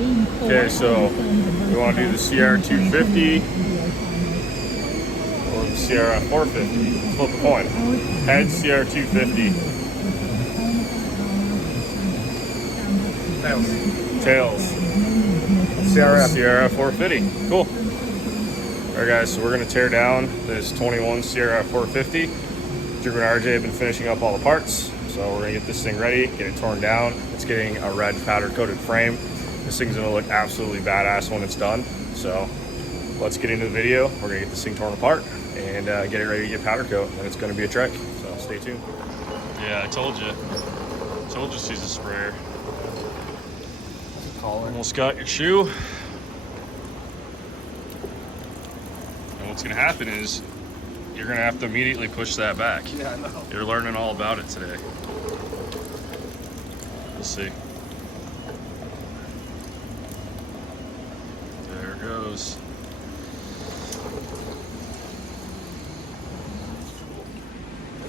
Okay, so we want to do the CR250 or the CRF450. Flip a coin. Head CR250. Tails. CRF450. Cool. Alright guys, so we're going to tear down this 21 CRF450. Drew and RJ have been finishing up all the parts, so we're going to get this thing ready, get it torn down. It's getting a red powder coated frame. This thing's going to look absolutely badass when it's done. So let's get into the video. We're going to get this thing torn apart and get it ready to get powder coat, and it's going to be a trek. So stay tuned. Yeah, I told you. Told you she's a sprayer. Almost got your shoe. And what's going to happen is you're going to have to immediately push that back. Yeah, I know. You're learning all about it today. We'll see. There it goes.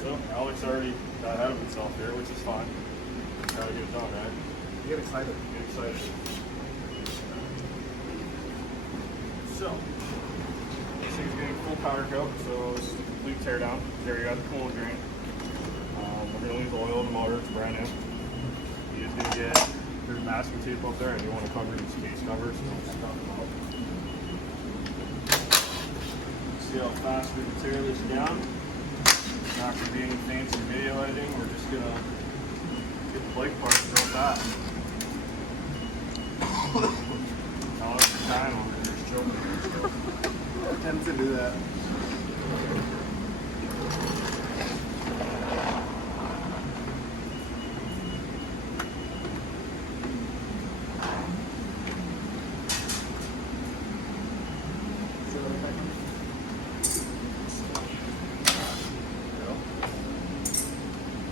So Alex already got ahead of himself here, which is fine. Gotta get it done, right? Get excited. Get excited. So, this thing's getting full powder coat, so this is a complete tear down. There you got the coolant drain. We're going to leave the oil in the motor, it's brand new. You just need to get your masking tape up there, and you want to cover these case covers. See how fast we can tear this down. Not going to be any fancy video editing, we're just going to get the brake parts real fast. All the time over here is choking. I tend to do that.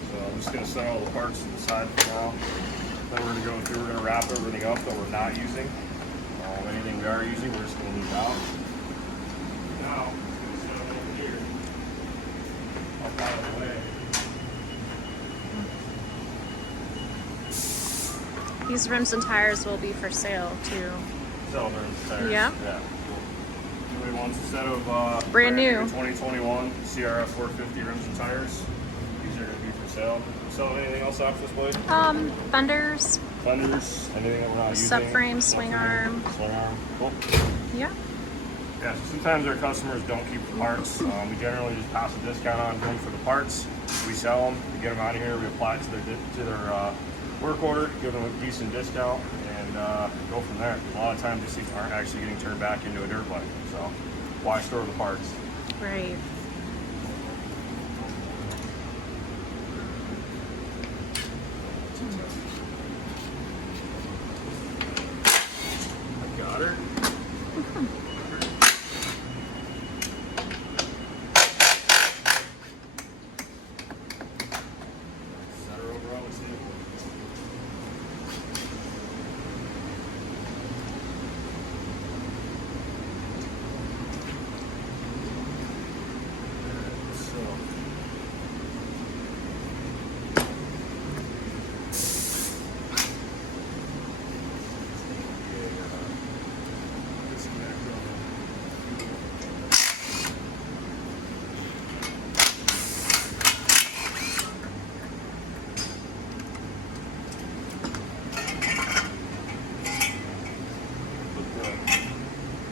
So I'm just going to set all the parts to the side for now. Then we're going to go through, we're going to wrap everything up that we're not using. Anything we are using, we're just going to leave out. Now, I'm going to set it over here. Up out of the way. These rims and tires will be for sale too. Sell rims and tires. Yeah. Yeah. Cool. We want a set of brand new 2021 CRF450 rims and tires. These are going to be for sale. Sell anything else off this place? Fenders. Fenders, anything that we're not using. Subframe, swing arm. Swing arm. Cool. Yeah. Yeah, so sometimes our customers don't keep the parts. We generally just pass a discount on them for the parts. We sell them, we get them out of here, we apply it to their work order, give them a decent discount, and go from there. A lot of times these things aren't actually getting turned back into a dirt bike, so why store the parts? Right. Got her. Set her over on the table. So.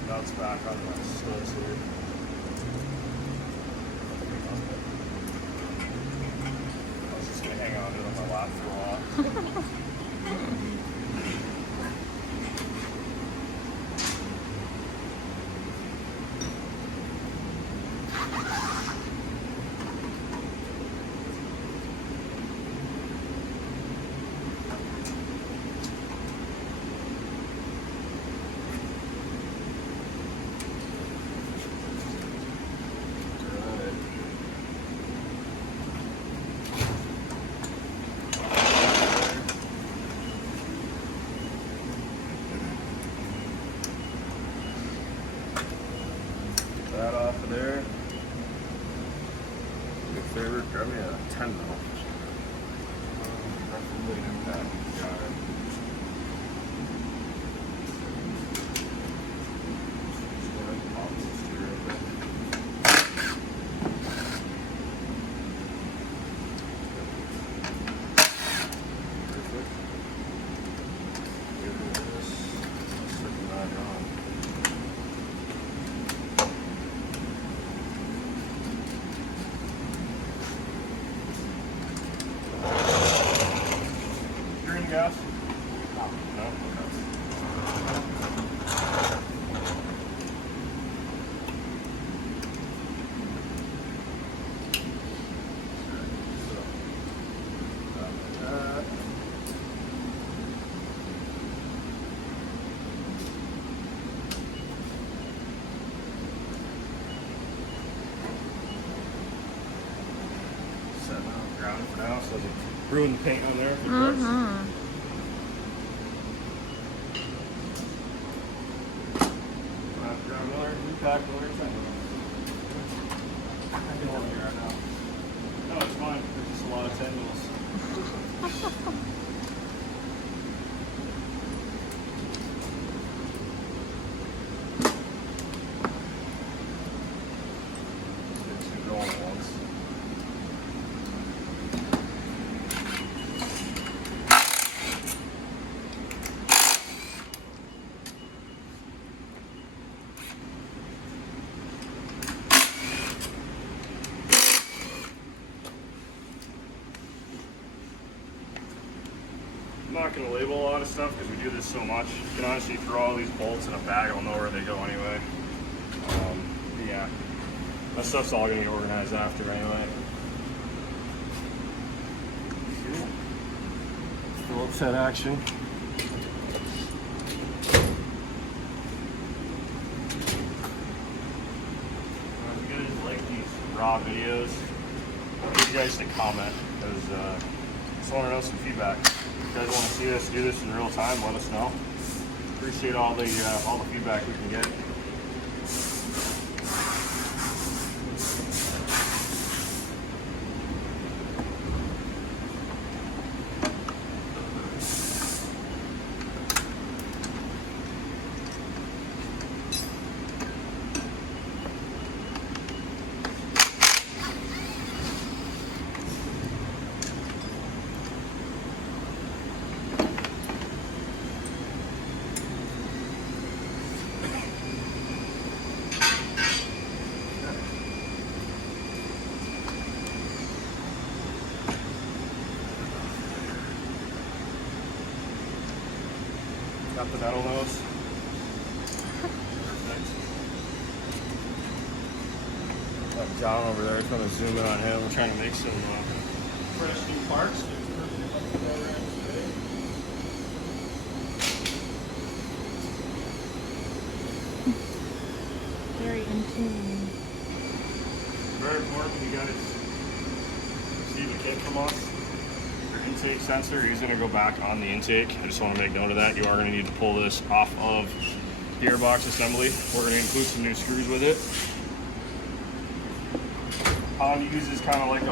Nuts back on the studs here. I was just gonna hang on to it on my lap for a while. That off of there. Your favorite, grab me a 10 mil. Preferably an impact. Got it. so it ruined the paint on there. Mm-hmm. Grab another repack, another 10. I can hold it right now. No, it's fine. There's just a lot of 10 wheels. Get two going at once. I'm not going to label a lot of stuff because we do this so much. You can honestly throw all these bolts in a bag, I'll know where they go anyway. Yeah, that stuff's all going to get organized after anyway. Phillips head action. If you guys like these raw videos, I want you guys to comment because I just want to know some feedback. If you guys want to see us do this in real time, let us know. Appreciate all the feedback we can get. Got the metal nose. Got John over there, trying to zoom in on him. We're trying to make some fresh new parts. Very in tune. Very important, you guys see the kit from us. Your intake sensor is going to go back on the intake. I just want to make note of that. You are going to need to pull this off of gearbox assembly. We're going to include some new screws with it. Honda uses kind of like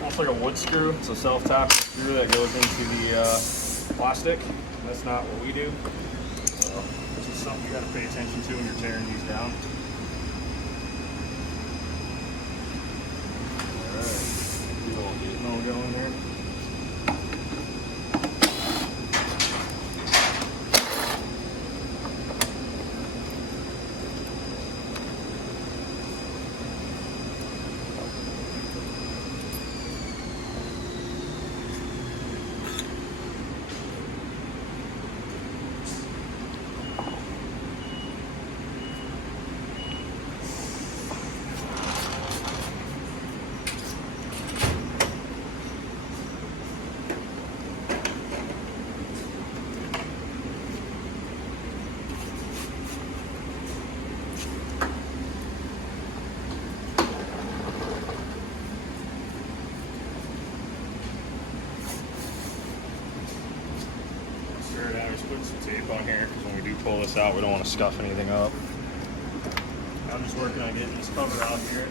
almost like a wood screw. It's a self-tapping screw that goes into the plastic. That's not what we do. So this is something you got to pay attention to when you're tearing these down. Alright, getting all going here. Put some tape on here because when we do pull this out, we don't want to scuff anything up. I'm just working on getting this cover out here.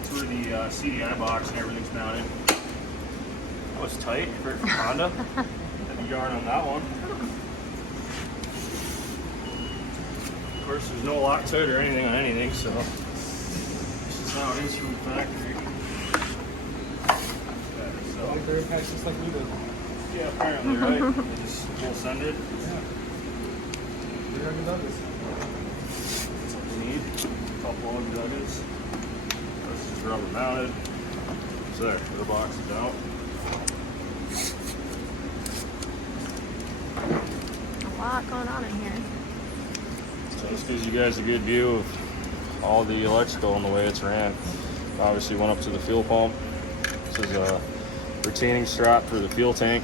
It's where the CDI box and everything's mounted. That was tight for Honda. Had the yarn on that one. Of course, there's no Loctite or anything on anything, so this is how it is from the factory. Only pair of packs just like we did. Yeah, apparently, right? They just will send it. Yeah. We already done this. That's what we need. A couple of nuggets. This is rubber mounted. So there, the box is out. A lot going on in here. So this gives you guys a good view of all the electrical and the way it's ran. Obviously went up to the fuel pump. This is a retaining strap for the fuel tank.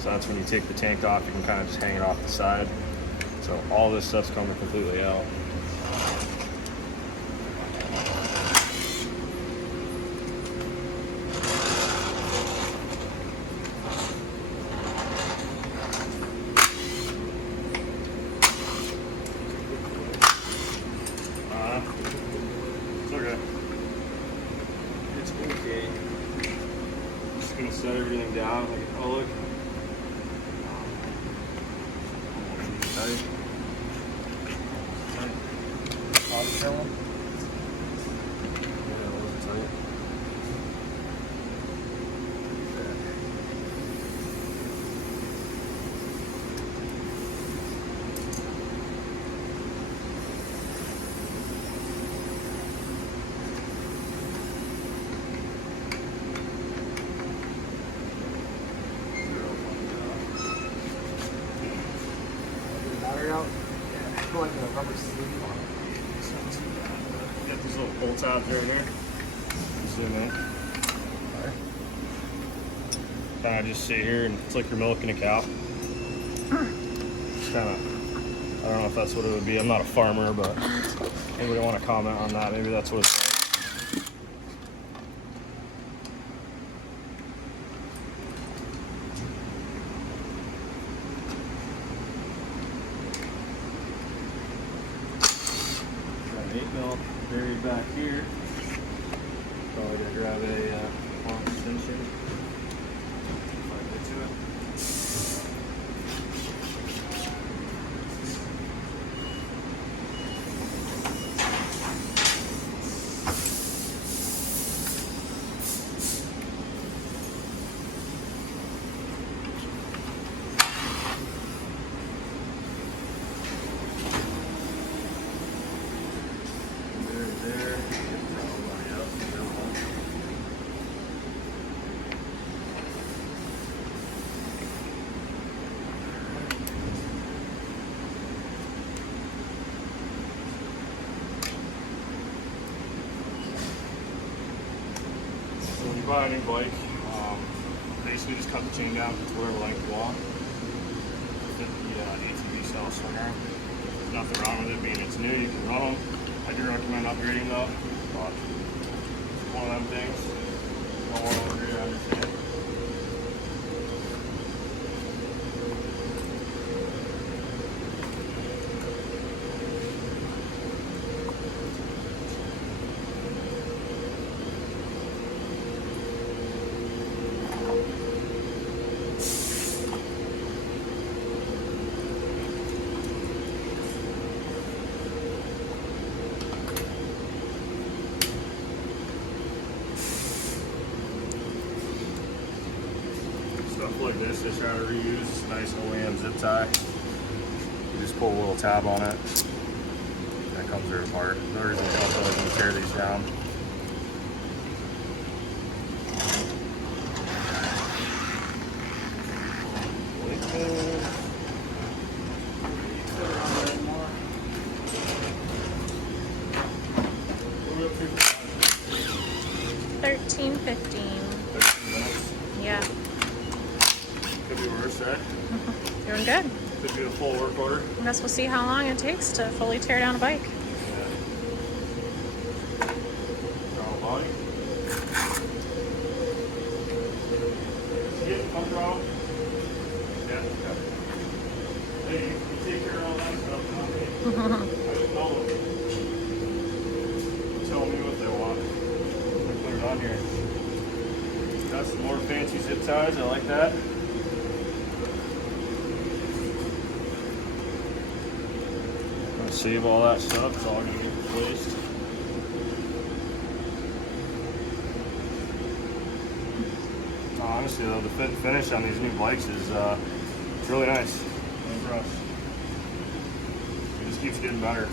So that's when you take the tank off, you can kind of just hang it off the side. So all this stuff's coming completely out. it down. Like, oh look. Tight. Camera. Yeah, it was tight. Battery out. Yeah, I feel like a rubber sleeve on it. Got these little pull tabs right here. Zoom in. Kind of just sit here and flick your milk in a cow. Just kind of, I don't know if that's what it would be. I'm not a farmer, but anybody want to comment on that? Maybe that's what it's like. Got an 8mm buried back here. Probably gonna grab a long extension. If I get to it. There. Probably up. So when you buy a new bike, basically just cut the chain down to whatever length you want. Fit the ATV style swingarm. There's nothing wrong with it being it's new, you can run them. I do recommend upgrading though, but it's one of them things. Don't want to upgrade, I understand. Stuff like this, just try to reuse. It's a nice OEM zip tie. You just pull a little tab on it, and it comes right apart. No reason to tell you can tear these down. $13.15. 13 minutes. Yeah. Could be worse, right? Doing good. Could be a full work order. I guess we'll see how long it takes to fully tear down a bike. Yeah. Throttle body. Yeah, pump throttle. Yeah. Hey, you take care of all that stuff, not me. I just know them. Tell me what they want. I put it on here. Got some more fancy zip ties. I like that. Gonna save all that stuff. It's all gonna get replaced. Honestly, though, the fit and finish on these new bikes is it's really nice. I'm impressed. It just keeps getting better.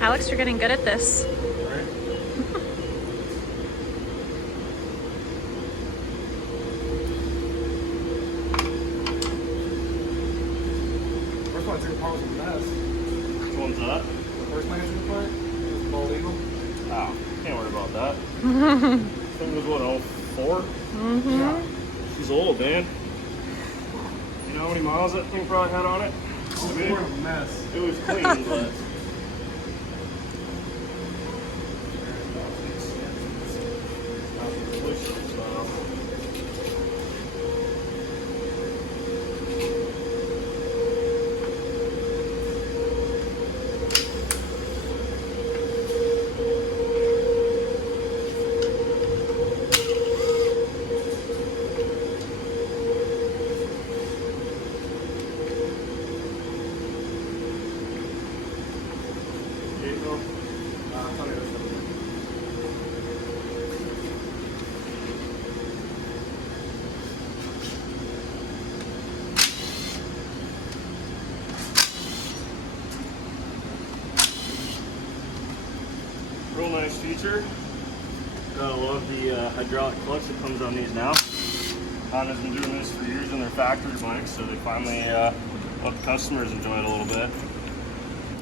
Alex, you're getting good at this. Right? First one I took apart was a mess. Which one's that? The first one I took apart, it was all legal? Oh, can't worry about that. Thing was what, 04? Yeah. She's old, man. You know how many miles that thing probably had on it? Oh, I mean, what a mess. it was clean, but real nice feature. I love the hydraulic clutch that comes on these now. Honda's been doing this for years in their factory bikes, so they finally let the customers enjoy it a little bit.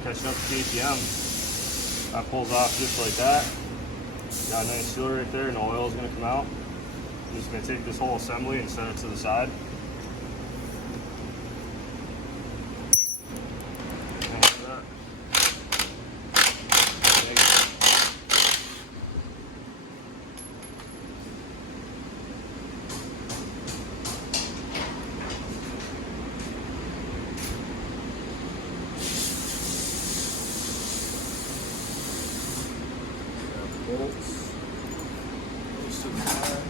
Catching up to KTM. That pulls off just like that. Got a nice seal right there, and the oil is going to come out. I'm just going to take this whole assembly and set it to the side. Bolts. Goes to the side.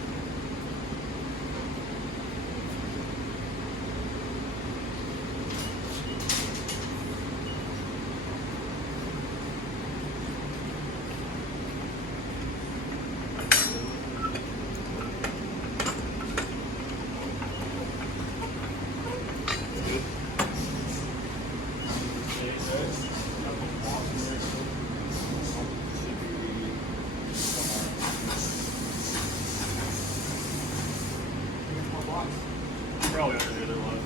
Probably under the other one.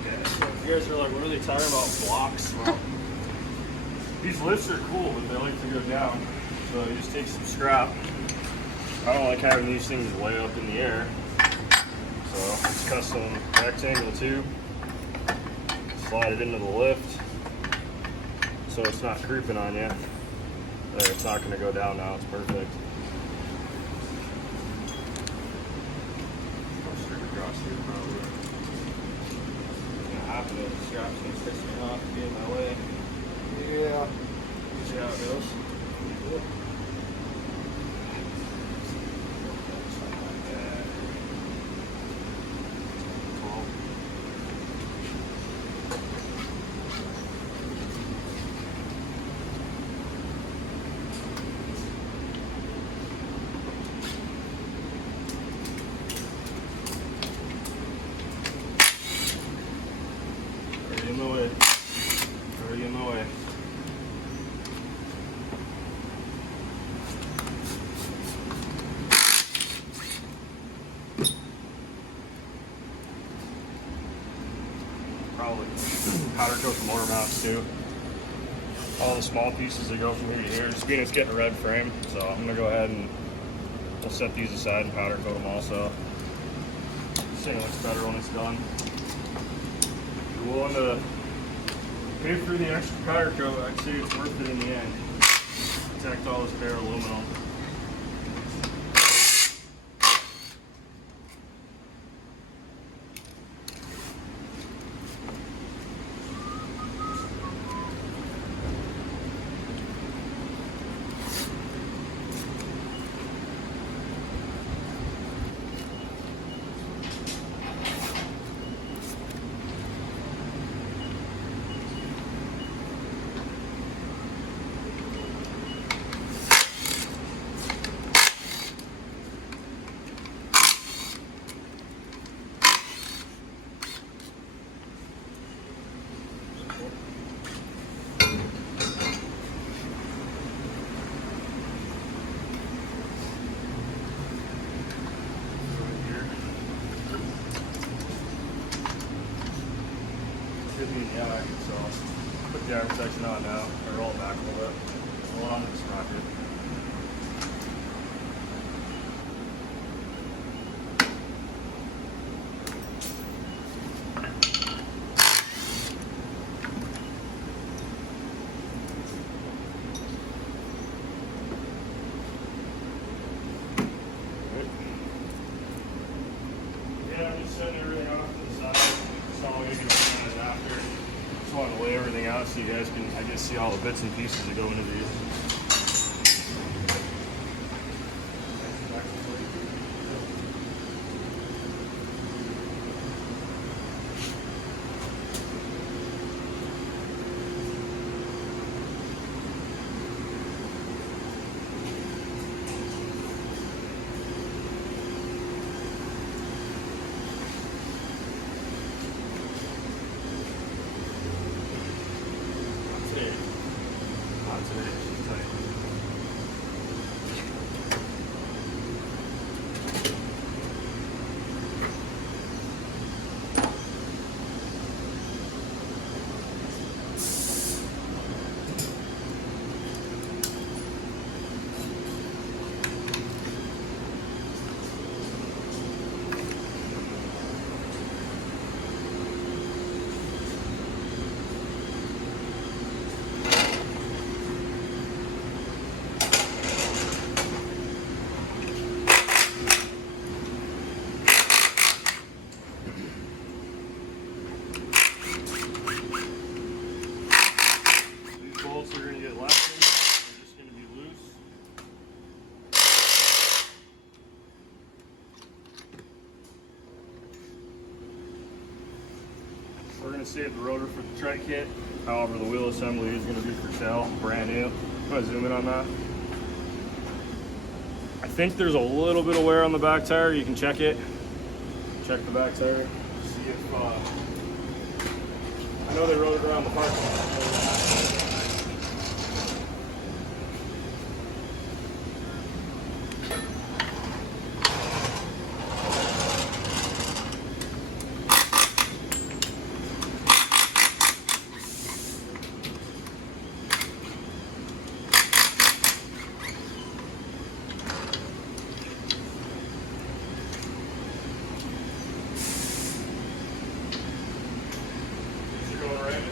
Okay, so if you guys are like really tired about blocks, well, these lifts are cool, but they like to go down. So you just take some scrap. I don't like having these things way up in the air. So it's custom rectangle tube. Slide it into the lift so it's not creeping on you. There, it's not going to go down now, it's perfect. I'll straight across here probably. What's going to happen is the strap's going to piss me off and be in my way. Yeah. See how it goes? In the way. Already in the way. Probably powder coat the motor mounts too. All the small pieces that go from here to here. Just being it's getting a red frame, so I'm gonna go ahead and we'll set these aside and powder coat them also. This thing looks better when it's done. If you're willing to pay for the extra powder coat, I'd say it's worth it in the end. Protect all this bare aluminum. scatter protection on now. I roll it back a little bit. Roll it on the sprocket. Yeah, I'm just setting everything off to the side. That's all I'm going to get organized after. Just wanted to lay everything out so you guys can, I guess, see all the bits and pieces that go into these. Bolts are going to get left in there. They're just going to be loose. We're going to save the rotor for the Trike kit. However, the wheel assembly is going to be for sale, brand new. I'm going to zoom in on that. I think there's a little bit of wear on the back tire. You can check it. Check the back tire. See if I know they rode it around the parking lot.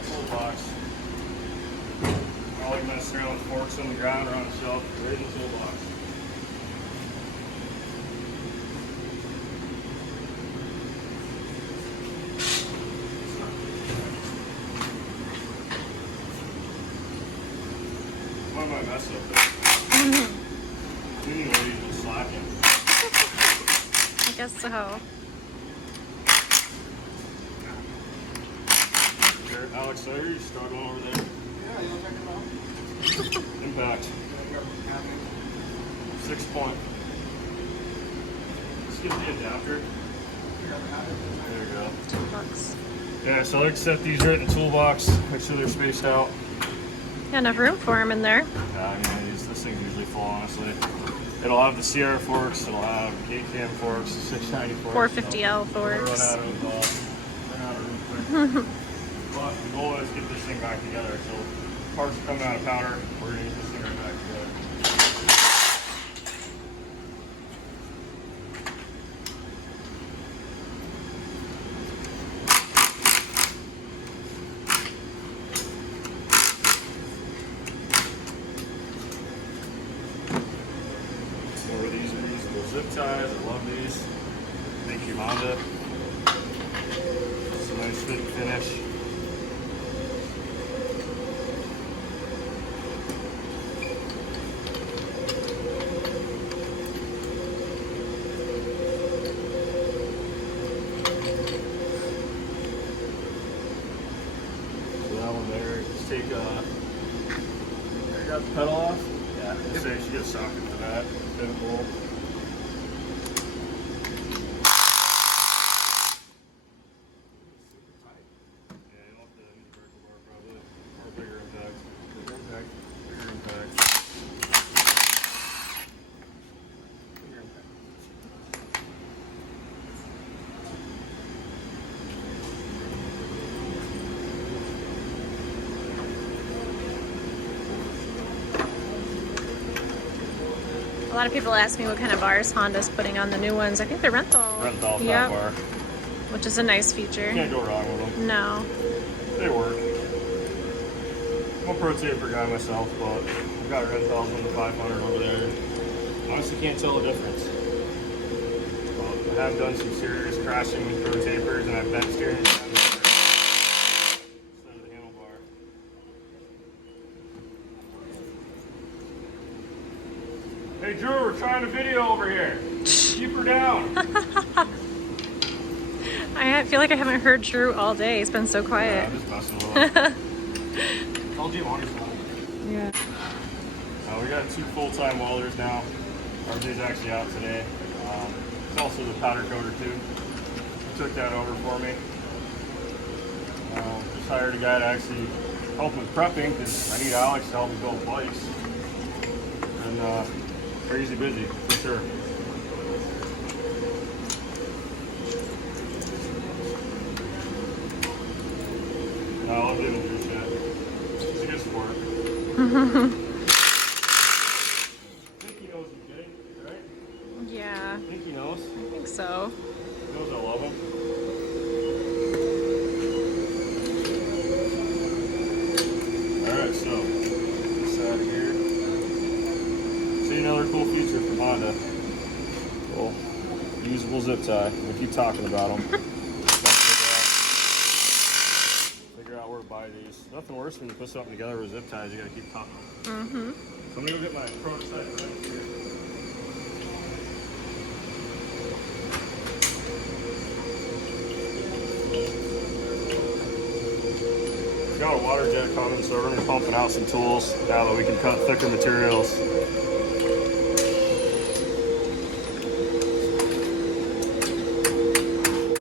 Toolbox. All you messing around with forks on the ground or on the shelf, right in the toolbox. Why am I messing up there? Anyway, you're just slacking. I guess so. Alex, I hear you struggling over there. Yeah, you want to check it out? Impact. 6 point. Let's get the adapter. There you go. Toolbox. Yeah, so I like to set these right in the toolbox. Make sure they're spaced out. Got enough room for them in there. Yeah, I mean, this thing's usually full, honestly. It'll have the CRF forks, it'll have gate cam forks, 690 forks. 450L forks. Run out of room quick. But the goal is to get this thing back together. So parts are coming out of powder. We're going to get this thing right back together. More of these reusable zip ties. I love these. Thank you, Honda. It's a nice fit and finish. Take I got the pedal off. Yeah, so you should get a socket for that. Pin bolt. Yeah, you don't have to use a breaker bar probably. Or a bigger impact. Bigger impact. Bigger impact. Bigger impact. A lot of people ask me what kind of bars Honda's putting on the new ones. I think they're Renthal. Renthal fat Yep. bar. Which is a nice feature. Can't go wrong with them. No. They work. I'm a pro taper guy myself, but I've got Renthals on the 500 over there. Honestly, can't tell the difference. But I have done some serious crashing with pro tapers, and I've bent steering instead of the handlebar. Hey Drew, we're trying a video over here. Keep her down. I feel like I haven't heard Drew all day. He's been so Yeah, quiet. I'm just messing with him. Told you on his phone. Yeah. We got 2 full-time welders now. RJ's actually out today. He's also the powder coater too. He took that over for me. Just hired a guy to actually help with prepping because I need Alex to help me build bikes. And crazy busy for sure. No, I'll give him your shit. He's a good sport. I think he knows he's getting, right? Yeah. I think he knows. I think so. He knows I love him. Alright, so this side here. See another cool feature from Honda. Cool. Usable zip tie. We keep talking about them. Figure out where to buy these. Nothing worse when you put something together with zip ties, you gotta keep talking. Mm-hmm. So I'm gonna go get my prototype right here. Got a water jet coming, so we're gonna be pumping out some tools now that we can cut thicker materials.